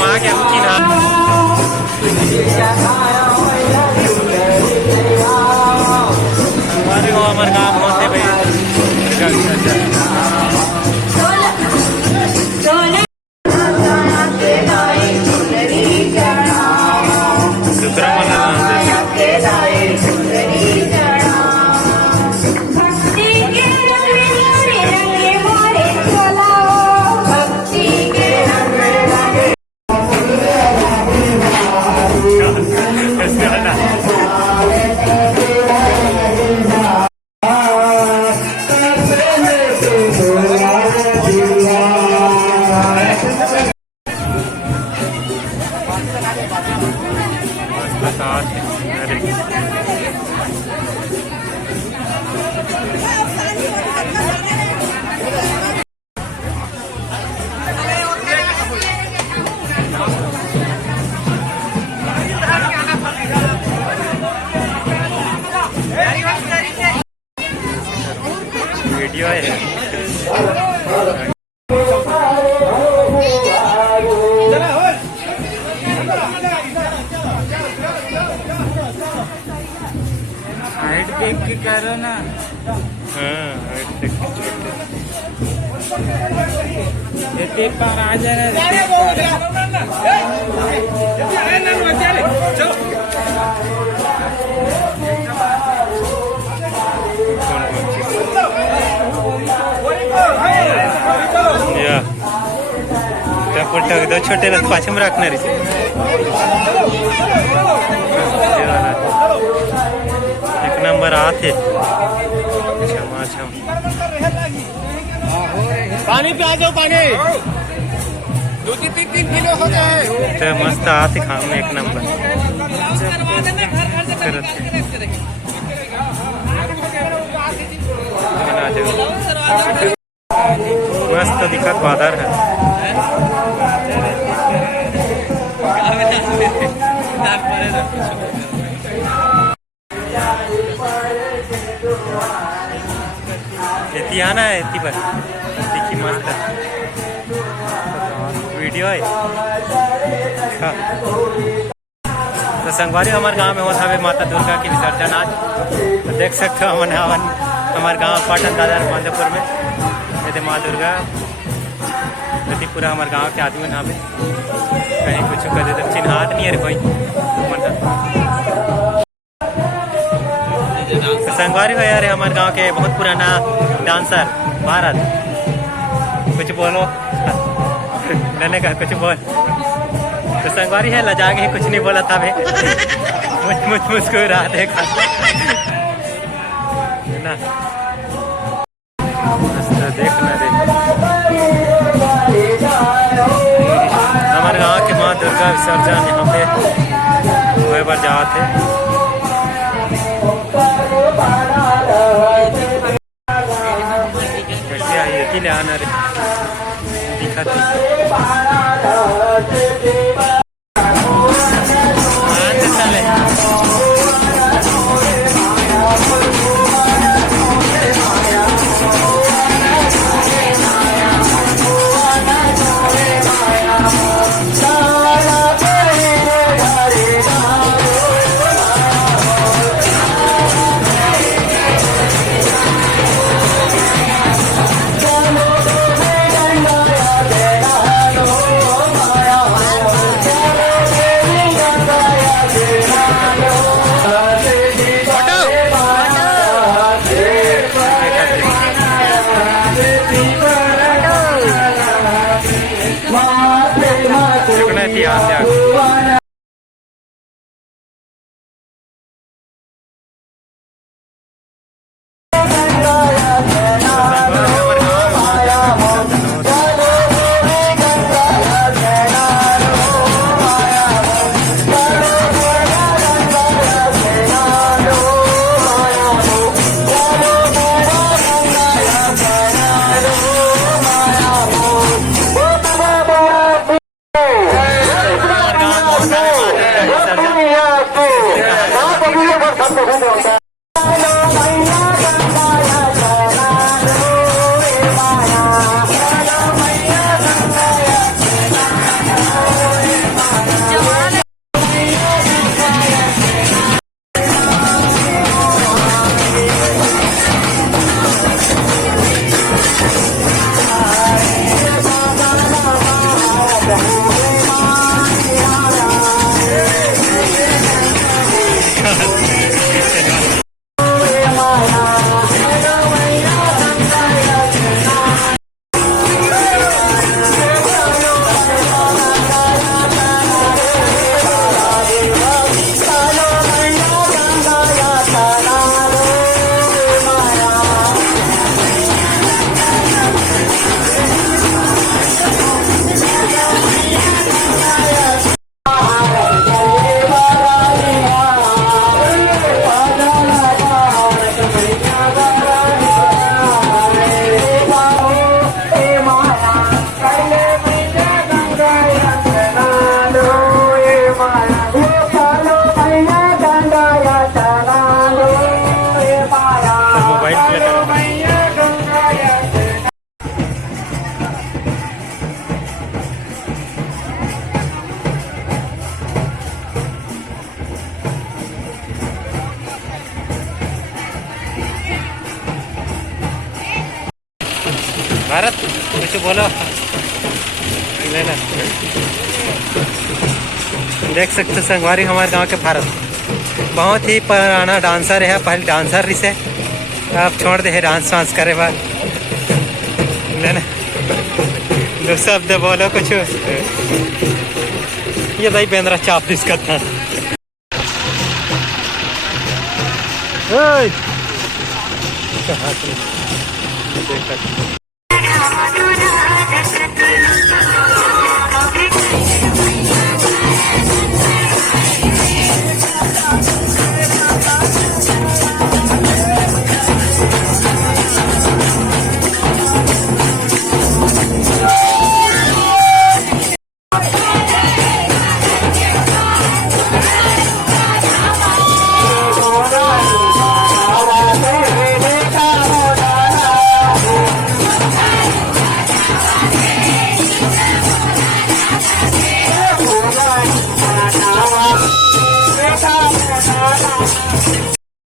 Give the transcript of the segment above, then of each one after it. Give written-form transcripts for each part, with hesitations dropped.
माँ के रुचि ना हमारे गाँव होते भाई वीडियो है हाइट देख के करो ना। हाँ हाइट देख के पार आ जाना त्या छोटे पाचम राखणार एक नंबर आते पानी पे आ जाओ पानी 2-3 किलो हो जाए तो मस्त आते खाने एक नंबर मस्त दिखत बाजार है आना है इतनी पर देखिए मस्त वीडियो है। तो संगवारी हमारे गांव में होता है माता दुर्गा की विसर्जन आज तो देख सकते हो हमने हमारे गांव पाटन दादर माधोपुर में ये माँ दुर्गा यदि पूरा हमारे गांव के आदमी यहाँ पे कहीं कुछ कर देते चिन्हात नहीं है कोई तो संगवारी हो यार हमारे गांव के बहुत पुराना डांसर भारत कुछ बोलो मैंने कहा कुछ बोल तो संगवारी है लजा के कुछ नहीं बोला था भाई मुस्कुरा देखा ना देखना देख हमारे गांव के माँ दुर्गा विसर्जन यहाँ पे वही बार जाते कैसे आई है आना रे दिखाती मोबाइल प्ले करो। भारत कुछ बोलो, लेना। देख सकते संगवारी हमारे गांव के भारत बहुत ही पुराना डांसर है, पहले डांसर से आप छोड़ दे डांस वांस करे बार लेना। दो शब्द बोलो कुछ। ये भाई बेंद्रा चाप दिस करता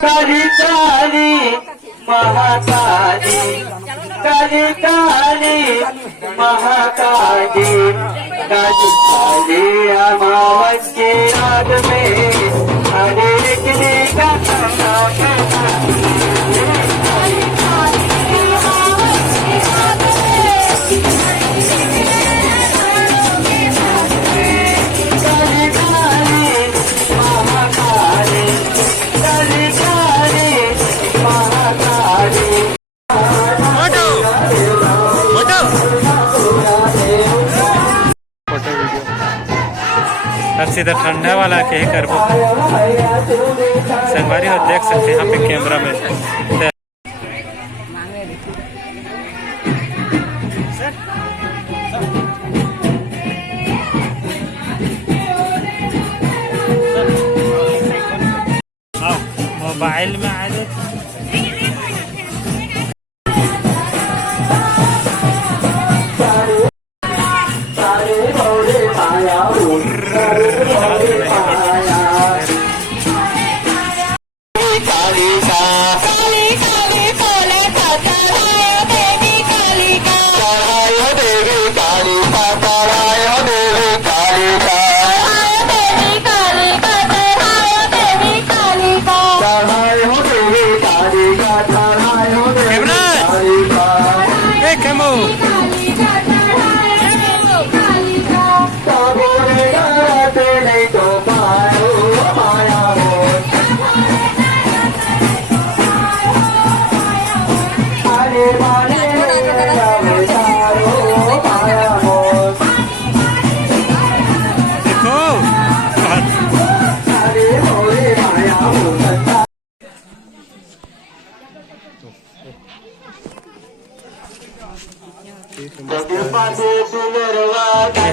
काली काली महाकाली, काली काली महाकाली, काली काली अमावस्या रात में हरे किले का अब सीधा ठंडा वाला के ही करबो संगवारी हो। देख सकते हैं यहाँ पे कैमरा में मोबाइल में आ जाए।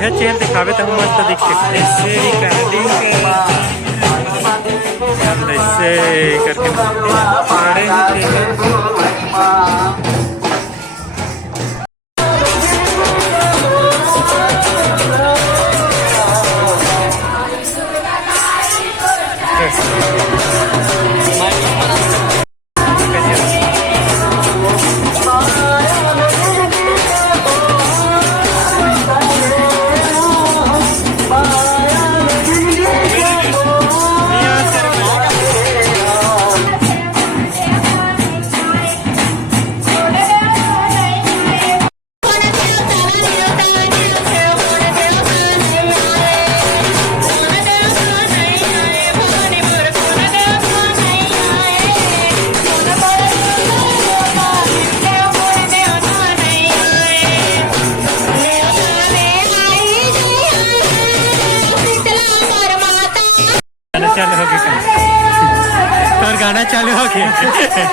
यह चेयर दिखावे तो हम मस्त दिख सकते ऐसे करके चल होगी गाना चालू हो गया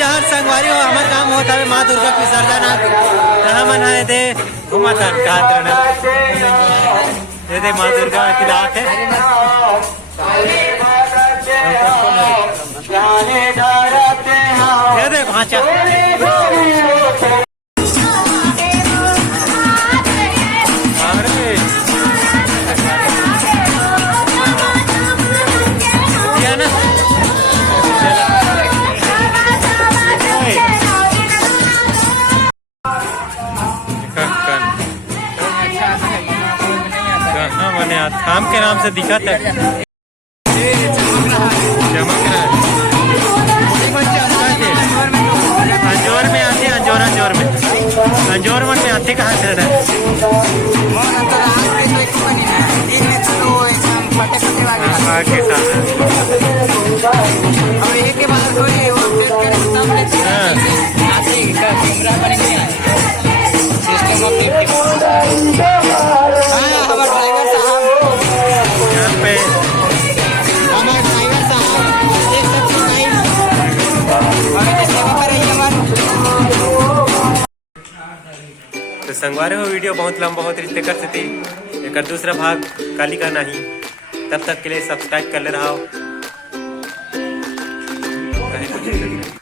जहाँ संगवारी हो हमारे काम होता है माँ दुर्गा विसर्जन जहाँ मनाए थे घुमा था दे माँ दुर्गा की रात है दे दे भाचा ना हमने थाम के नाम से दिखा था, चमक रहा है। अंजोर में आते, अंजोर में अंजोर मन में आते कहाँ से रहे? के साथ यहाँ पे तो संगवारे हो वीडियो बहुत लंबा बहुत रिश्ते कर सकती एक दूसरा भाग काली का नहीं। तब तक के लिए सब्सक्राइब कर ले रहा हो।